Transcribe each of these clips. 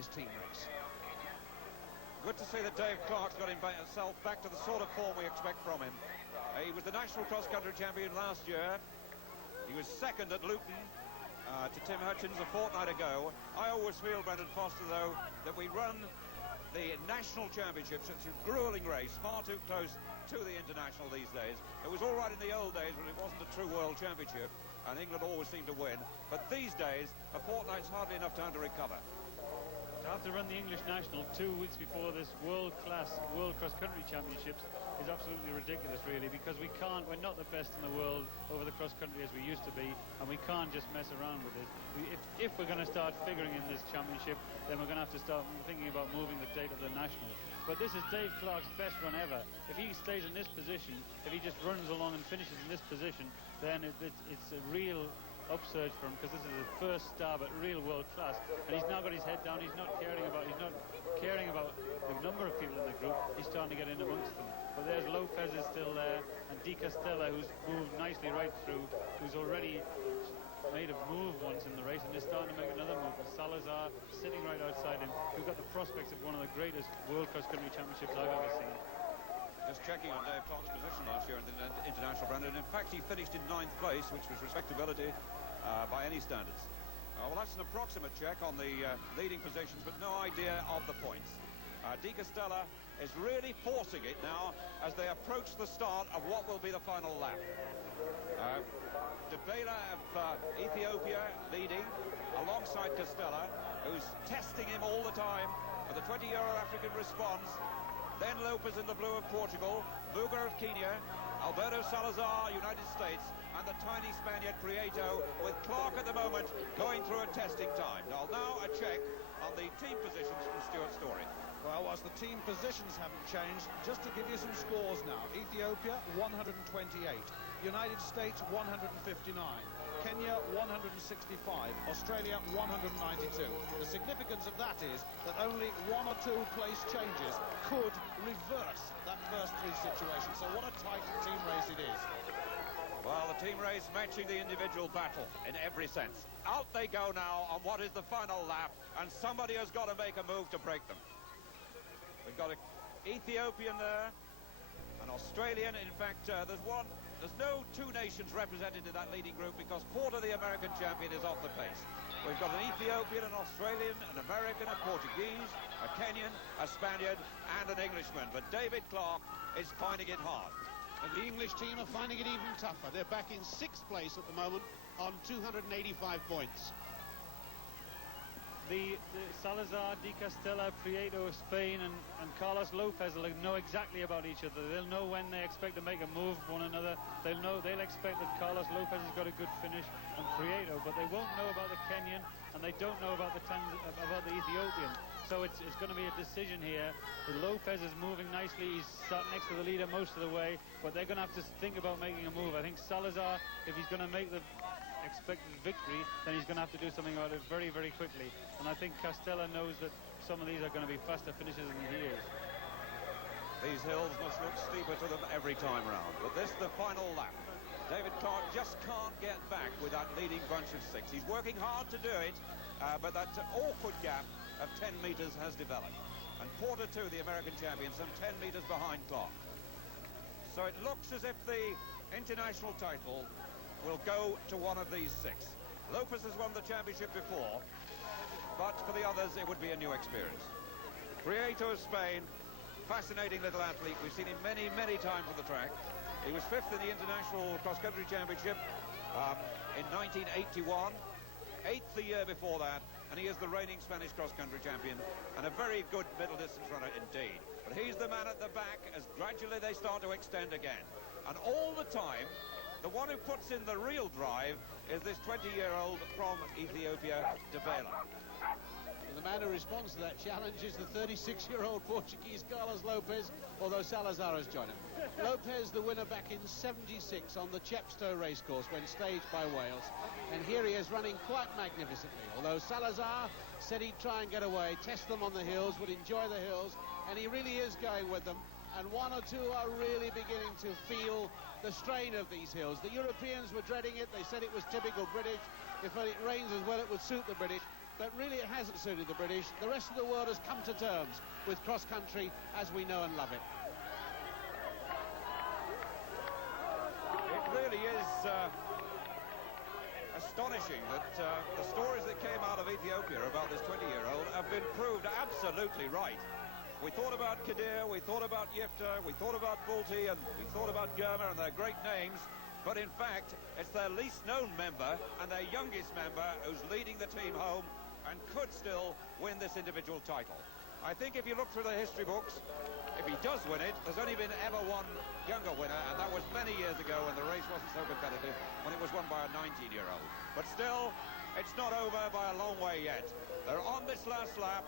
this team race. Good to see that Dave Clark's got himself back to the sort of form we expect from him. He was the national cross-country champion last year. He was second at Luton to Tim Hutchins a fortnight ago. I always feel, Brendan Foster, though, that we run the national championship, such a grueling race, far too close to the international these days. It was all right in the old days when it wasn't a true world championship and England always seemed to win, but these days a fortnight's hardly enough time to recover. To have to run the English national 2 weeks before this world-class World Cross-Country Championships is absolutely ridiculous, really, because we're not the best in the world over the cross-country as we used to be, and we can't just mess around with it. If we're going to start figuring in this championship, then we're going to have to start thinking about moving the date of the national. But this is Dave Clark's best run ever. If he stays in this position, if he just runs along and finishes in this position, then it's a real upsurge for him, because this is his first stab at real world class, and he's now got his head down. He's not caring about the number of people in the group. He's starting to get in amongst them. But there's Lopez is still there, and Di Castella, who's moved nicely right through, who's already made a move once in the race and is starting to make another move. And Salazar sitting right outside him, who's got the prospects of one of the greatest World Cross-Country Championships I've ever seen. Just checking on Dave Clark's position last year in the international, Brandon. In fact, he finished in 9th place, which was respectability by any standards. Well, that's an approximate check on the leading positions, but no idea of the points. Di Castella is really forcing it now as they approach the start of what will be the final lap. Debela of Ethiopia leading alongside Castella, who's testing him all the time for the 20-year African response. Then Lopez in the blue of Portugal, Muga of Kenya, Alberto Salazar, United States, and the tiny Spaniard Prieto, with Clark at the moment going through a testing time. Now a check on the team positions from Stuart Story. Well, whilst the team positions haven't changed, just to give you some scores now. Ethiopia, 128. United States, 159. Kenya, 165. Australia, 192. The significance of that is that only 1 or 2 place changes could reverse that first 3 situations. So what a tight team race it is. Well, the team race matching the individual battle in every sense. Out they go now on what is the final lap, and somebody has got to make a move to break them. We've got an Ethiopian there, an Australian. In fact, there's no 2 nations represented in that leading group because Porter, the American champion, is off the pace. We've got an Ethiopian, an Australian, an American, a Portuguese, a Kenyan, a Spaniard, and an Englishman. But David Clark is finding it hard. And the English team are finding it even tougher. They're back in 6th place at the moment on 285 points. The Salazar, Di Castella, Prieto of Spain and Carlos Lopez will know exactly about each other. They'll know when they expect to make a move with one another. They'll expect that Carlos Lopez has got a good finish and Prieto, but they won't know about the Kenyan and they don't know about the Ethiopian. So it's going to be a decision here. Lopez is moving nicely. He's sat next to the leader most of the way, but they're going to have to think about making a move. I think Salazar, if he's going to make the expected victory, then he's going to have to do something about it very, very quickly. And I think Castella knows that some of these are going to be faster finishes than he is. These hills must look steeper to them every time round. But this is the final lap. David Clark just can't get back with that leading bunch of 6. He's working hard to do it, but that awkward gap of 10 metres has developed. And Porter, too, the American champion, some 10 metres behind Clark. So it looks as if the international title will go to one of these 6. Lopez has won the championship before, but for the others it would be a new experience. Prieto of Spain, fascinating little athlete. We've seen him many, many times on the track. He was 5th in the International Cross-Country Championship in 1981, 8th the year before that, and he is the reigning Spanish cross-country champion and a very good middle-distance runner indeed. But he's the man at the back as gradually they start to extend again. And all the time, the one who puts in the real drive is this 20-year-old from Ethiopia, Debela. And the man who responds to that challenge is the 36-year-old Portuguese Carlos Lopez, although Salazar has joined him. Lopez, the winner back in 76 on the Chepstow racecourse when staged by Wales. And here he is running quite magnificently, although Salazar said he'd try and get away, test them on the hills, would enjoy the hills, and he really is going with them. And 1 or 2 are really beginning to feel the strain of these hills. The Europeans were dreading it. They said it was typical British. If it rains as well, it would suit the British. but really it hasn't suited the British. The rest of the world has come to terms with cross-country as we know and love it. It really is astonishing that the stories that came out of Ethiopia about this 20-year-old have been proved absolutely right. We thought about Kadir, we thought about Yifter, we thought about Bulti, and we thought about Germa, and they're great names, but in fact, it's their least known member and their youngest member who's leading the team home and could still win this individual title. I think if you look through the history books, if he does win it, there's only been ever one younger winner, and that was many years ago when the race wasn't so competitive, when it was won by a 19-year-old. But still, it's not over by a long way yet. They're on this last lap.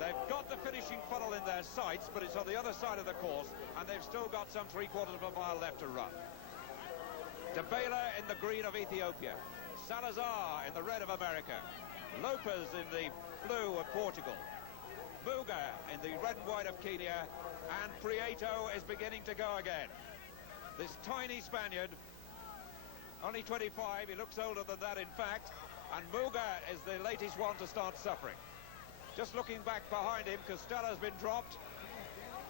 They've got the finishing funnel in their sights, but it's on the other side of the course, and they've still got some 3/4 of a mile left to run. Debela in the green of Ethiopia, Salazar in the red of America, Lopez in the blue of Portugal, Muga in the red and white of Kenya, and Prieto is beginning to go again. This tiny Spaniard, only 25, he looks older than that in fact, and Muga is the latest one to start suffering. Just looking back behind him, Costello's been dropped,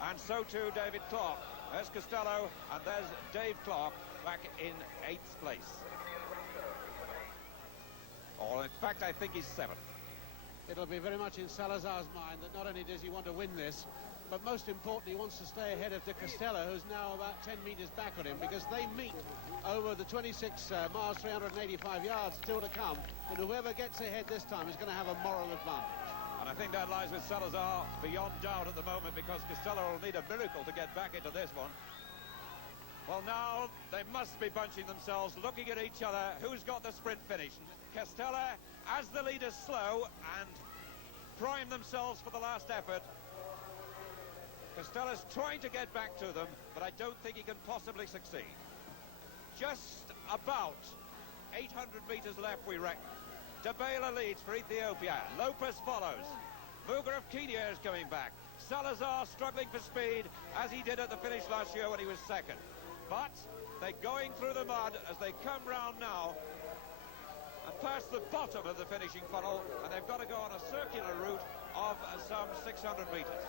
and so too David Clark. There's Costello, and there's Dave Clark back in 8th place. Or in fact, I think he's 7th. It'll be very much in Salazar's mind that not only does he want to win this, but most importantly, he wants to stay ahead of De Costello, who's now about 10 metres back on him, because they meet over the 26 miles, 385 yards still to come, and whoever gets ahead this time is going to have a moral advantage. And I think that lies with Salazar beyond doubt at the moment, because Costello will need a miracle to get back into this one. Well, now they must be bunching themselves, looking at each other. Who's got the sprint finish? Costello, as the leaders slow and prime themselves for the last effort. Costello's trying to get back to them, but I don't think he can possibly succeed. Just about 800 metres left, we reckon. Debela leads for Ethiopia. Lopez follows. Muga of Kenya is coming back. Salazar struggling for speed, as he did at the finish last year when he was second. But they're going through the mud as they come round now and past the bottom of the finishing funnel, and they've got to go on a circular route of some 600 metres.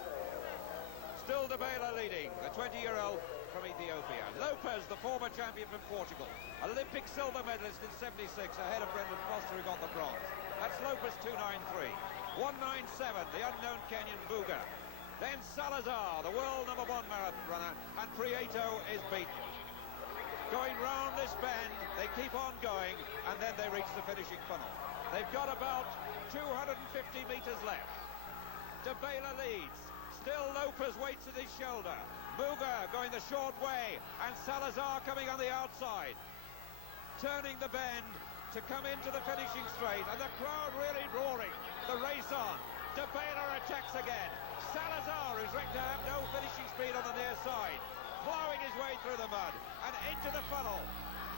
Still Debela leading, the 20-year-old from Ethiopia. Lopez, the former champion from Portugal, Olympic silver medalist in 76, ahead of Brendan Foster, who got the bronze. That's Lopez 293. 197, the unknown Kenyan Muga. Then Salazar, the world #1 marathon runner, and Prieto is beaten. Going round this bend, they keep on going, and then they reach the finishing funnel. They've got about 250 metres left. Debela leads. Still Lopez waits at his shoulder. Muga going the short way, and Salazar coming on the outside. Turning the bend to come into the finishing straight, and the crowd really roaring. The race on. Debela attacks again. Salazar is rigged to have no finishing speed on the near side, ploughing his way through the mud and into the funnel.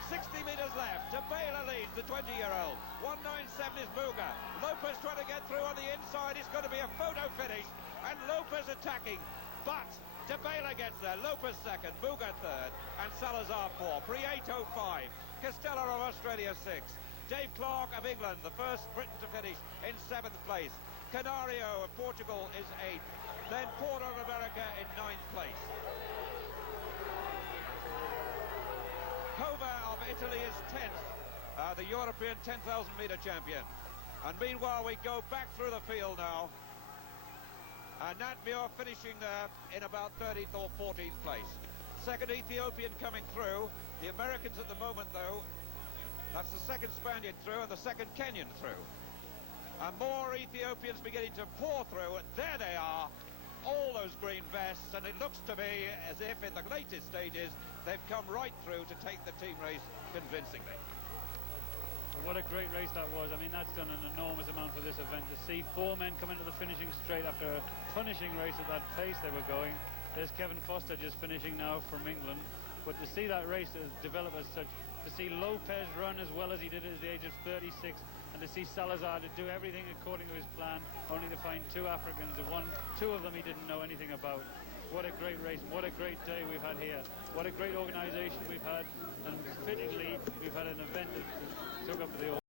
60 metres left. Debela leads, the 20-year-old. 197 is Muga. Lopez trying to get through on the inside. It's going to be a photo finish, and Lopez attacking. But Debela gets there. Lopez second, Muga third, and Salazar 4. Prieto 5. Costello of Australia 6. Dave Clark of England, the first Briton to finish, in 7th place. Canario of Portugal is 8th. Then Porter of America in 9th place. Kova of Italy is 10th, the European 10,000 metre champion. And meanwhile, we go back through the field now. Nat Muir finishing there in about 13th or 14th place. Second Ethiopian coming through. The Americans at the moment, though, that's the second Spaniard through and the second Kenyan through. And more Ethiopians beginning to pour through, and there they are, all those green vests, and it looks to me as if in the latest stages they've come right through to take the team race convincingly. What a great race that was. I mean, that's done an enormous amount for this event. To see 4 men come into the finishing straight after a punishing race at that pace they were going. There's Kevin Foster just finishing now from England. But to see that race develop as such, to see Lopez run as well as he did at the age of 36, and to see Salazar to do everything according to his plan, only to find 2 Africans, two of them he didn't know anything about. What a great race, what a great day we've had here. What a great organisation we've had, and fittingly we've had an event that took up the